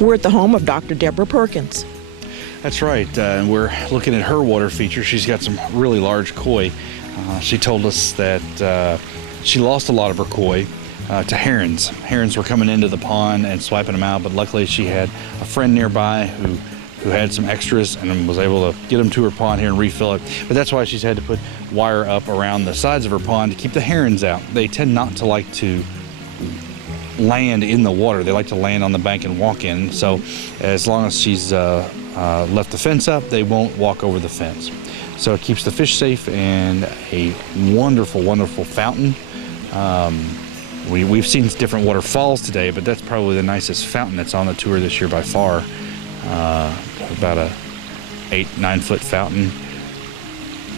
We're at the home of Dr. Deborah Perkins. That's right, and we're looking at her water feature. She's got some really large koi. She told us that she lost a lot of her koi to herons. Herons were coming into the pond and swiping them out, but luckily she had a friend nearby who had some extras and was able to get them to her pond here and refill it. But that's why she's had to put wire up around the sides of her pond to keep the herons out. They tend not to like to land in the water. They like to land on the bank and walk in. So as long as she's left the fence up, they won't walk over the fence. So it keeps the fish safe, and a wonderful, wonderful fountain. We've seen different waterfalls today, but that's probably the nicest fountain that's on the tour this year by far. About a 8-9 foot fountain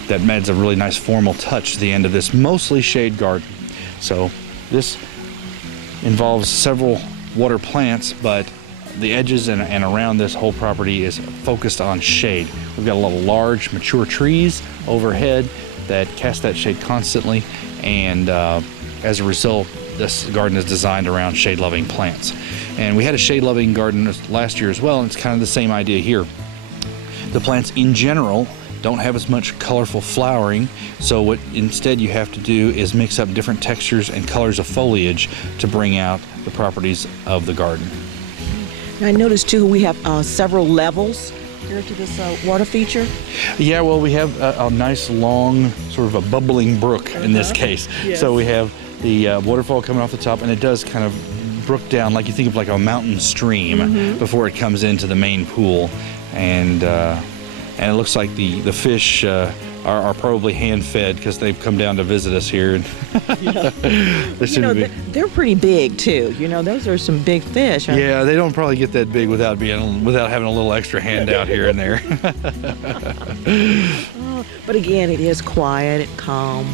that adds a really nice formal touch to the end of this mostly shade garden. So this involves several water plants, but the edges and around this whole property is focused on shade. We've got a lot of large mature trees overhead that cast that shade constantly, and as a result, this garden is designed around shade-loving plants. And we had a shade-loving garden last year as well, and it's kind of the same idea here. The plants in general don't have as much colorful flowering, so what instead you have to do is mix up different textures and colors of foliage to bring out the properties of the garden. I noticed too we have several levels here to this water feature. Yeah, well, we have a nice long sort of a bubbling brook in this case. Yes. So we have the waterfall coming off the top, and it does kind of brook down like you think of like a mountain stream before it comes into the main pool, and it looks like the fish are probably hand-fed because they've come down to visit us here. They're pretty big too. Those are some big fish. Yeah, they don't probably get that big without having a little extra handout here and there. But again, it is quiet and calm,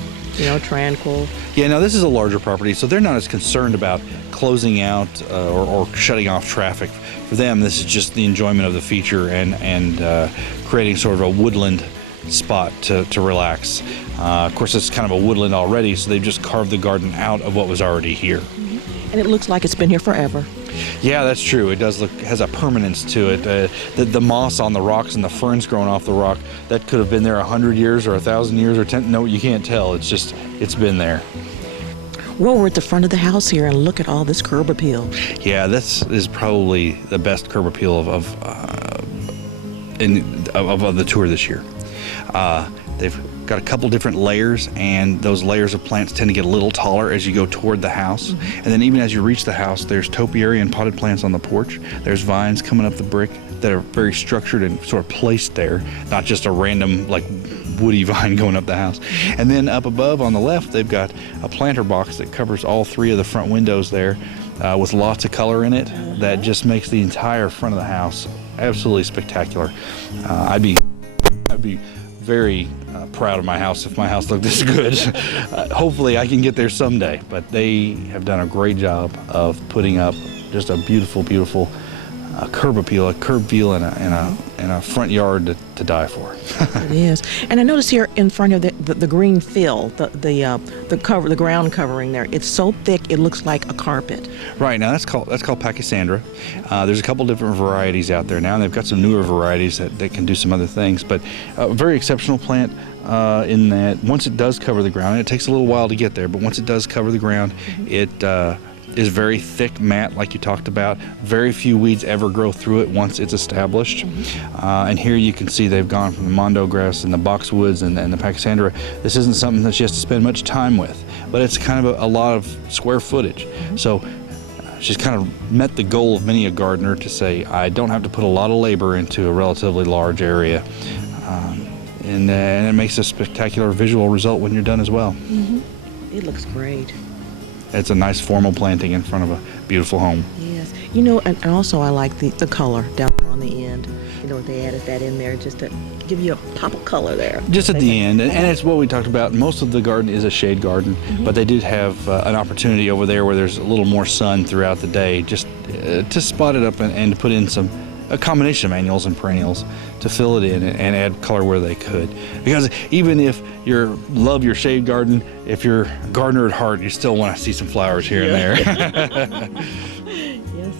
tranquil. Yeah, now this is a larger property, so they're not as concerned about closing out or shutting off traffic. For them, this is just the enjoyment of the feature and creating sort of a woodland spot to relax. Of course, it's kind of a woodland already, so they've just carved the garden out of what was already here. And it looks like it's been here forever. Yeah, that's true. It does has a permanence to it. The moss on the rocks and the ferns growing off the rock, that could have been there 100 years or 1,000 years or 10. No, you can't tell. It's been there. Well, we're at the front of the house here, and look at all this curb appeal. Yeah, this is probably the best curb appeal of the tour this year. They've got a couple different layers, and those layers of plants tend to get a little taller as you go toward the house. And then even as you reach the house, there's topiary and potted plants on the porch. There's vines coming up the brick that are very structured and sort of placed there, not just a random like woody vine going up the house. And then up above on the left, they've got a planter box that covers all three of the front windows there with lots of color in it that just makes the entire front of the house absolutely spectacular. I'd be very proud of my house if my house looked this good. Hopefully I can get there someday, but they have done a great job of putting up just a beautiful, beautiful curb appeal, a curb feel in a front yard to die for. It is. And I notice here in front of the green fill, the ground covering there, it's so thick it looks like a carpet. Right, now that's called Pachysandra. There's a couple different varieties out there now, and they've got some newer varieties that can do some other things, but a very exceptional plant in that once it does cover the ground, and it takes a little while to get there, but once it does cover the ground, it is very thick, matte, like you talked about. Very few weeds ever grow through it once it's established. And here you can see they've gone from the mondo grass and the boxwoods and the Pachysandra. This isn't something that she has to spend much time with, but it's kind of a lot of square footage. So she's kind of met the goal of many a gardener to say, I don't have to put a lot of labor into a relatively large area. And it makes a spectacular visual result when you're done as well. It looks great. It's a nice formal planting in front of a beautiful home. Yes. And also I like the color down on the end. They added that in there just to give you a pop of color there. Just at the end, and it's what we talked about. Most of the garden is a shade garden, but they did have an opportunity over there where there's a little more sun throughout the day, just to spot it up and to put in a combination of annuals and perennials to fill it in and add color where they could. Because even if you love your shade garden, if you're a gardener at heart, you still want to see some flowers here and there. Yes.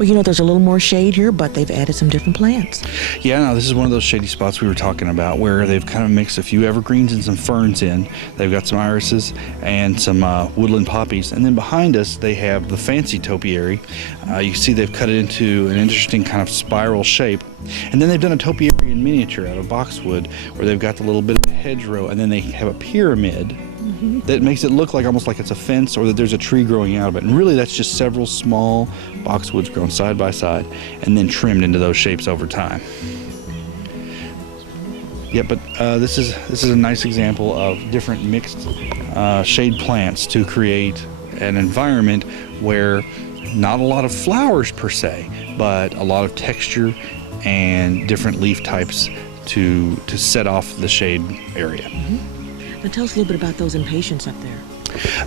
Well, you know, there's a little more shade here, but they've added some different plants. Yeah, no, this is one of those shady spots we were talking about where they've kind of mixed a few evergreens and some ferns in. They've got some irises and some woodland poppies. And then behind us, they have the fancy topiary. You can see they've cut it into an interesting kind of spiral shape. And then they've done a topiary in miniature out of boxwood where they've got the little bit of a hedgerow, and then they have a pyramid that makes it look like almost like it's a fence or that there's a tree growing out of it. And really that's just several small boxwoods grown side by side and then trimmed into those shapes over time. Yeah, but this is a nice example of different mixed shade plants to create an environment where not a lot of flowers per se, but a lot of texture and different leaf types to set off the shade area. Now tell us a little bit about those impatiens up there.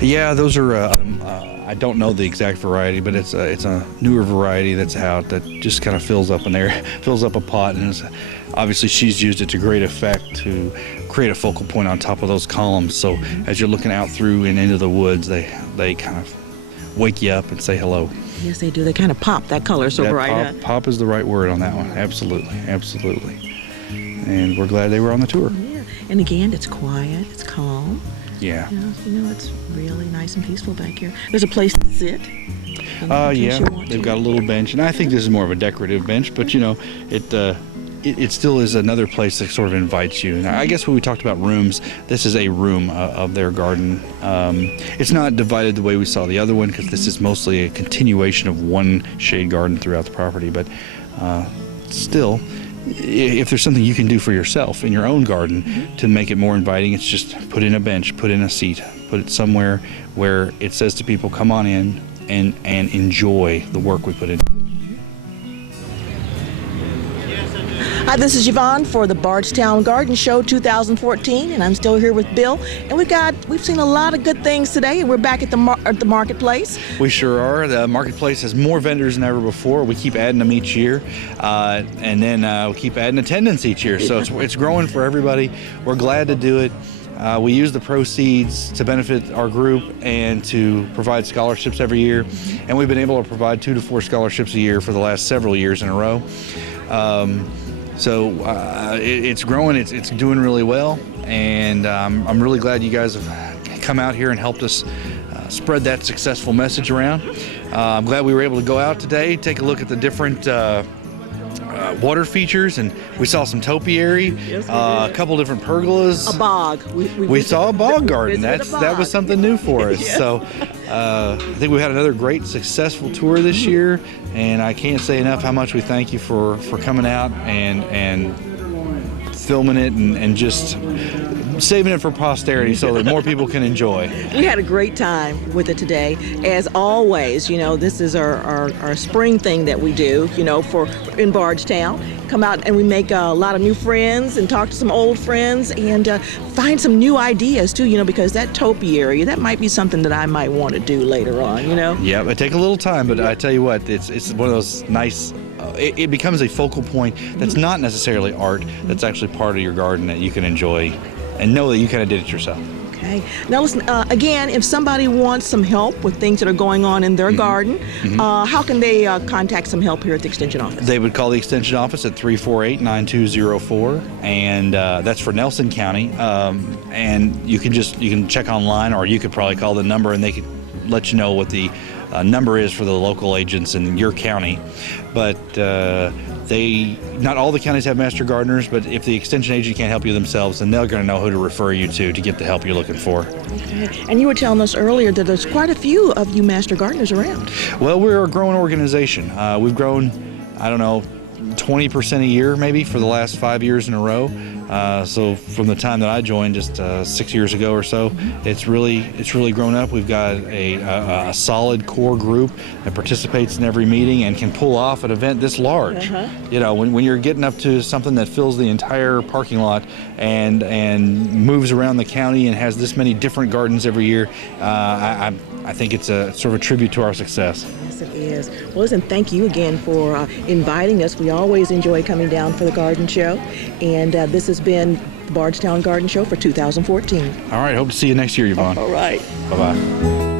Yeah, those are, I don't know the exact variety, but it's a newer variety that's out that just kind of fills up in there, fills up a pot, and obviously she's used it to great effect to create a focal point on top of those columns. So as you're looking out through and into the woods, they kind of wake you up and say hello. Yes, they do. They kind of pop that color so bright. Pop is the right word on that one. Absolutely, absolutely. And we're glad they were on the tour. Yeah. And again, it's quiet, it's calm. Yeah. You know, it's really nice and peaceful back here. There's a place to sit. Yeah, they've got a little bench, and I think this is more of a decorative bench, but you know, it still is another place that sort of invites you. And I guess when we talked about rooms, this is a room of their garden. It's not divided the way we saw the other one because this is mostly a continuation of one shade garden throughout the property, but still, if there's something you can do for yourself in your own garden to make it more inviting, it's just put in a bench, put in a seat, put it somewhere where it says to people, come on in and enjoy the work we put in. Hi, this is Yvonne for the Bardstown Garden Show 2014, and I'm still here with Bill. And we've seen a lot of good things today, and we're back at the marketplace. We sure are. The marketplace has more vendors than ever before. We keep adding them each year, and then we keep adding attendance each year. So it's growing for everybody. We're glad to do it. We use the proceeds to benefit our group and to provide scholarships every year, and we've been able to provide 2 to 4 scholarships a year for the last several years in a row. So it's growing, it's doing really well, and I'm really glad you guys have come out here and helped us spread that successful message around. I'm glad we were able to go out today, take a look at the different water features, and we saw some topiary, a couple different pergolas. A bog. We saw a bog garden. That was something new for us. Yes. So I think we had another great successful tour this year, and I can't say enough how much we thank you for coming out and filming it and just saving it for posterity so that more people can enjoy. We had a great time with it today. As always, you know, this is our spring thing that we do, you know, in Bardstown. Come out and we make a lot of new friends and talk to some old friends and find some new ideas too, you know, because that topiary, that might be something that I might want to do later on, you know. Yeah, it take a little time, but I tell you what, it's one of those nice, it becomes a focal point that's not necessarily art, that's actually part of your garden that you can enjoy and know that you kind of did it yourself. Okay. Now listen, again, if somebody wants some help with things that are going on in their garden, how can they contact some help here at the Extension office? They would call the Extension office at 348-9204, and that's for Nelson County. And you can check online, or you could probably call the number and they could let you know what the number is for the local agents in your county. But not all the counties have master gardeners, but if the extension agent can't help you themselves, then they're going to know who to refer you to get the help you're looking for. Okay. And you were telling us earlier that there's quite a few of you master gardeners around. Well, we're a growing organization. We've grown, I don't know, 20% a year maybe for the last 5 years in a row. So from the time that I joined just 6 years ago or so, it's really grown up. We've got a solid core group that participates in every meeting and can pull off an event this large. You know, when you're getting up to something that fills the entire parking lot and moves around the county and has this many different gardens every year, I think it's a sort of a tribute to our success. Yes, it is. Well, listen, thank you again for inviting us. We always enjoy coming down for the garden show, and this has been the Bardstown Garden Show for 2014. All right, hope to see you next year, Yvonne. All right. Bye-bye.